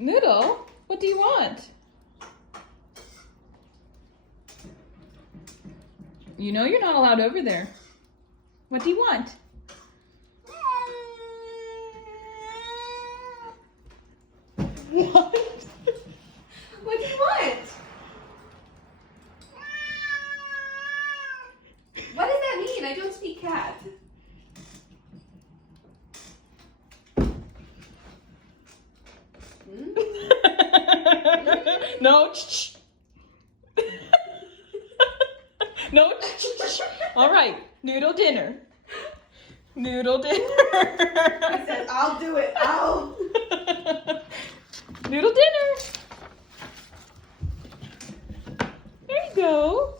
Noodle, what do you want? You know you're not allowed over there. What do you want? What? What do you want? What does that mean? I don't speak cat. No. No. All right. Noodle dinner. Noodle dinner. He says, I'll do it. Noodle dinner. There you go.